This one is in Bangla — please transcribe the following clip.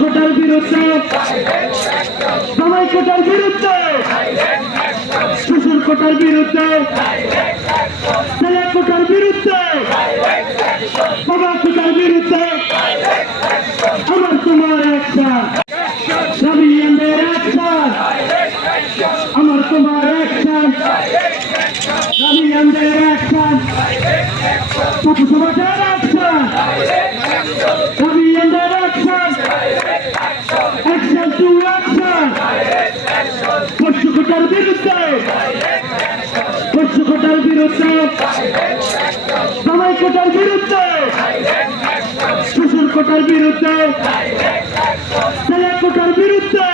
কোটার বিরুদ্ধে জামাই কোটার বিরুদ্ধে শ্বশুর কোটার বিরুদ্ধে ছেলে কোটার বিরুদ্ধে বাবা কোটার বিরুদ্ধে আমার তোমার একটা দাবিয়ানদের একটা আমার তোমার একটা দাবিয়ানদের একটা সমাজের একটা দাবিয়ানদের একটা অ্যাকশন টু অ্যাকশন কোটার বিরুদ্ধে কোটার বিরুদ্ধে জামাই কোটার বিরুদ্ধে শ্বশুর কোটার বিরুদ্ধে ছেলে কোটার বিরুদ্ধে